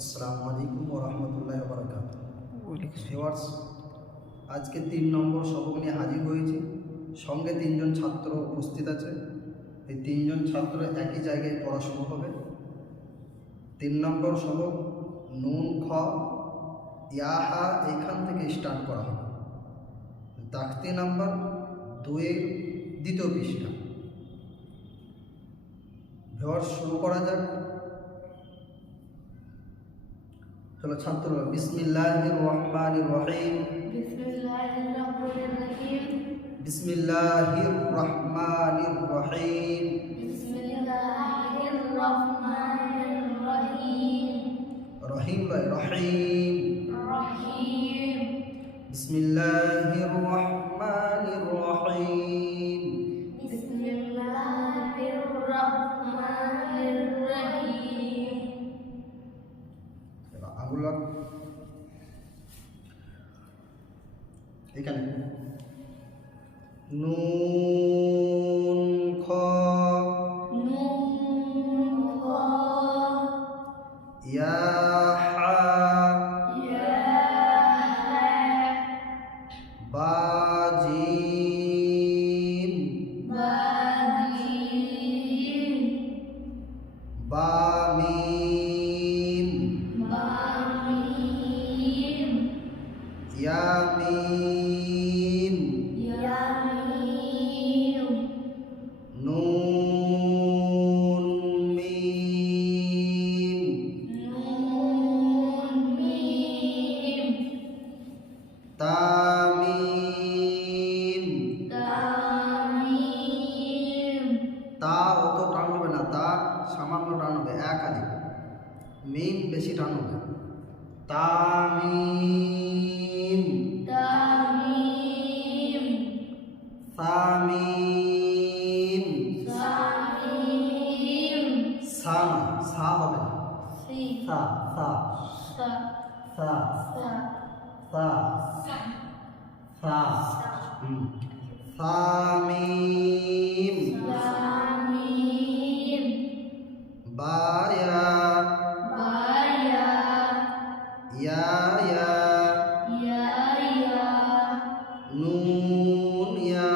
আসসালামু আলাইকুম ওয়া রাহমাতুল্লাহি ওয়া বারাকাতুহু। ভিউয়ার্স, আজকে 3 নম্বর সবক নিয়ে হাজির হয়েছি। সঙ্গে 3 জন ছাত্র উপস্থিত আছে। এই 3 জন ছাত্র একই জায়গায় পড়াশোনা হবে। 3 নম্বর সবক নুন খ ইয়া হা এখান থেকে স্টার্ট করা হবে। তাকতি নাম্বার 2 এর দ্বিতীয় পৃষ্ঠা। ভিউয়ার্স, শুরু করা যাক। চলো ছাত্র, বিসমিল্লাহির রহমানির রহিম। বিসমিল্লাহির রহমানির রহিম। রহিম নয়, রহিম। বিসমিল্লাহির রহমানির রহিম। আঙুল এখানে নুন খ ইয়া হা বা জিম বা মিম ইয়া মিম নুন মিম তা মিম। তা অত টান হবে না, তা সামান্য টান হবে, এক আলি। মিম বেশি টান হবে। তা মিম সা মিম সা না, সা হবে না, সা সা সা সা সা সা মিম বা ইয়া ইয়া নুন ইয়া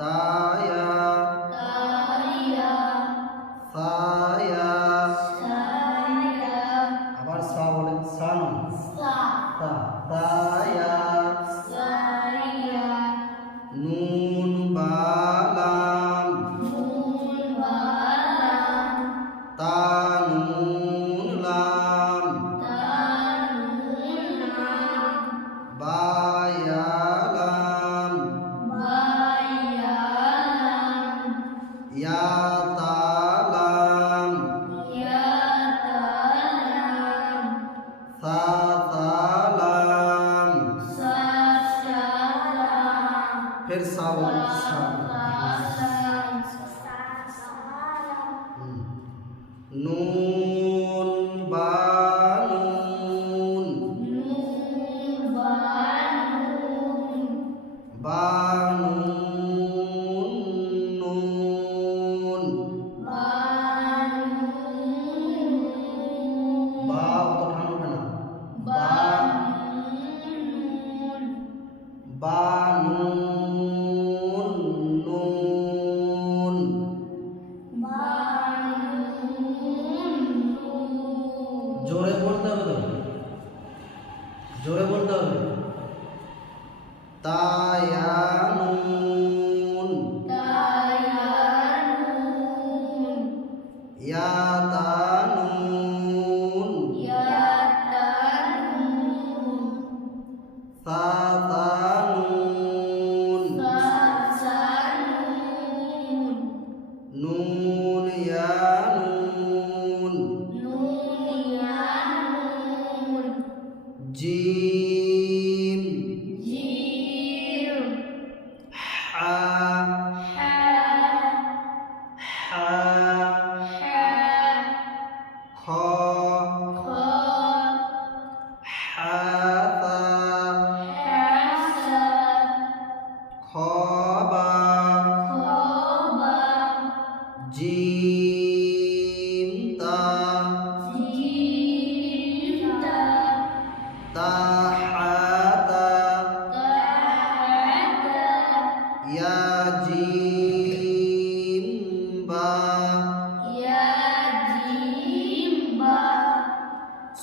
তা ইয়া সা ইয়া। আবার সা বলে, সা না, সা সা ইয়া নুন বা লাম তা নুন লাম বা ইয়া লাম ইয়া তা লাম সা তা লাম। फिर सा बोलो, सा नून बा नून बा नून नून बा तो ठानो है ना, बा बा नून नून জোরে বলতে হবে তো, জোরে বলতে হবে। তায়া নুন ইয়া তা নুন সা তা নুন নুন ইয়া নুন জিম হা হা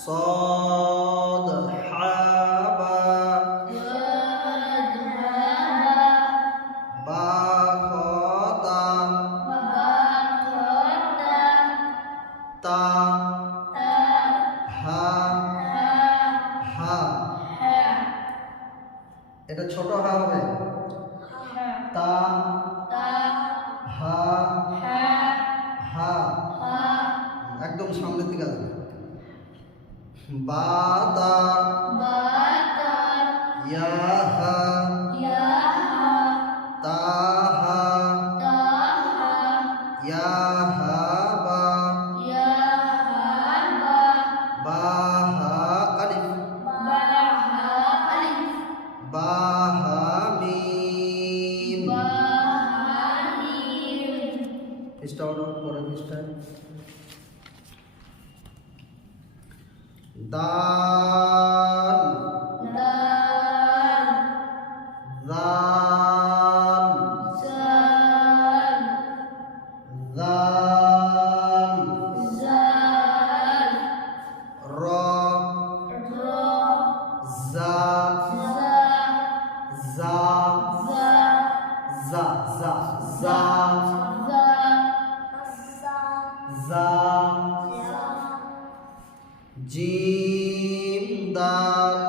صاد حابا با خطا تا হা হা এটা ছোট হা হবে তা হা হা একদম সামনের দিকে আসবে বাতা ইয়া হা তা হা ইয়া হা বা বা হা আলিফ বা হা মিম স্টার্ট আউট পরের পৃষ্ঠায় দাল জাল জাল র জা জা জা জা জা জা জিম দাল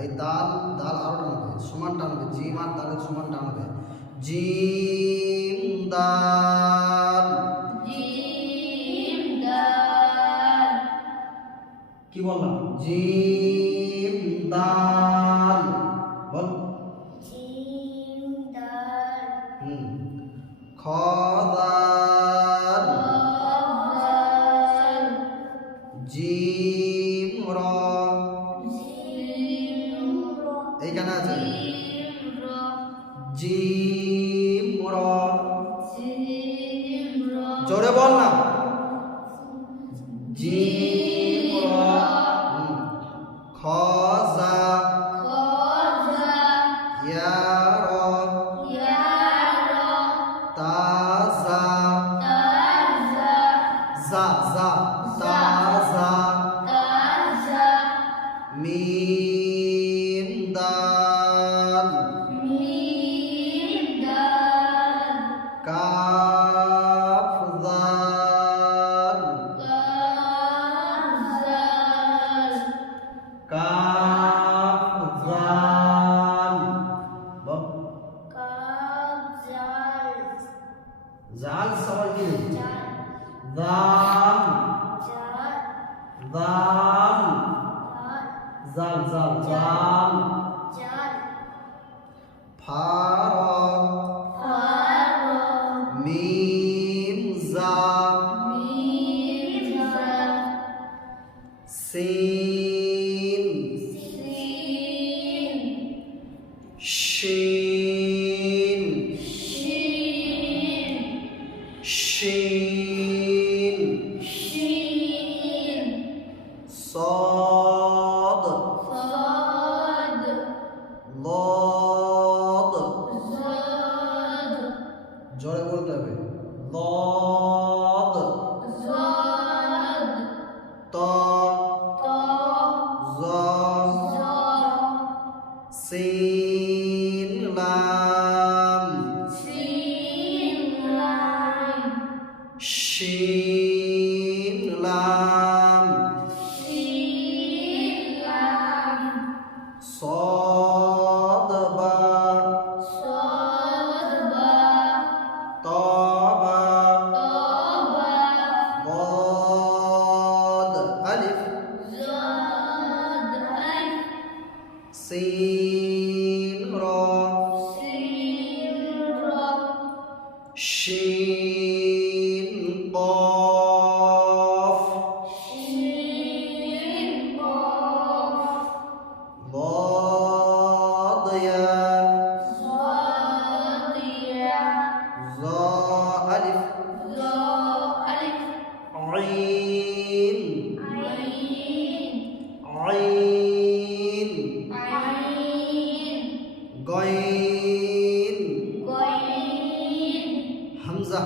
এই দাল দাল আরো টানবে সমান টানবে জিম আর দালের সমান টানবে জিম দাল কি বললাম জিম দাল বল খ দাল জিম র এইখানে আছে জিম র জোরে বল না জিম র খ জা ইয়া র তা জা জা জা তা জা মিম দাল কাফ দাল কাফ দাল বল জাল সবাই কি দাল দাল জাল জাল জাল ফা মিম জা সিন শিন শিন صاد ضاد জোরে বলতে হবে ضاد তা জা সিন লাম শিন লাম صاد با تا با ضاد ألف سين را شين قاف ضاد يا ظا ألف عين عين غين همزة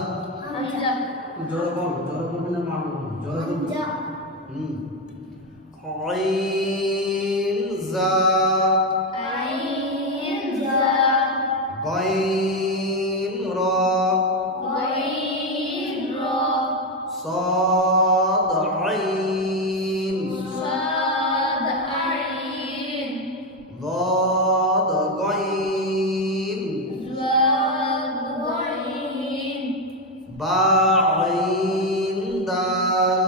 জোরে বলবি না মারবো জোরে বলবি আইন জা গাইন র صاد عين ضاد غين با عين دال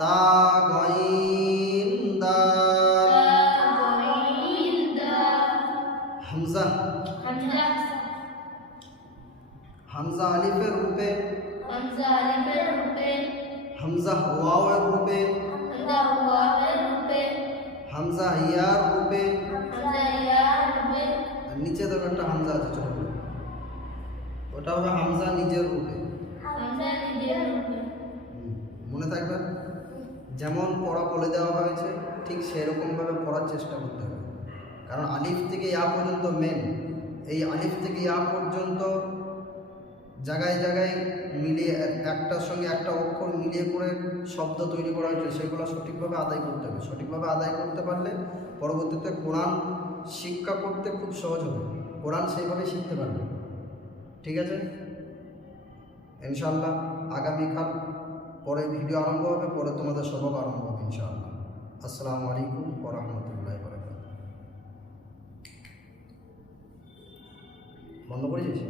تا غين دال হামজা হামজা আলিফের রূপে হামজা ওয়াওয়ের রূপে হামজা ইয়ার রূপে আর নিচে তো একটা হামজা আছে ছোট করে, ওটা হবে হামজা নিজের রূপে। মনে থাকবে যেমন পড়া বলে দেওয়া হয়েছে ঠিক সেরকমভাবে পড়ার চেষ্টা করতে হবে, কারণ আলিফ থেকে ইয়া পর্যন্ত মেন, এই আলিফ থেকে ইয়া পর্যন্ত জায়গায় জায়গায় মিলিয়ে একটার সঙ্গে একটা অক্ষর মিলিয়ে করে শব্দ তৈরি করা হয়েছে, সেগুলো সঠিকভাবে আদায় করতে হবে। সঠিকভাবে আদায় করতে পারলে পরবর্তীতে কোরআন শিক্ষা করতে খুব সহজ হবে, কোরআন সেইভাবে শিখতে পারবে। ঠিক আছে, ইনশাআল্লাহ আগামীকাল পরে ভিডিও আরম্ভ হবে, পরে তোমাদের সবক আরম্ভ হবে ইনশাআল্লাহ। আসসালামু আলাইকুম ওয়া রাহমাতুল্লাহি ওয়া বারাকাতুহু। বন্ধ করেছিস?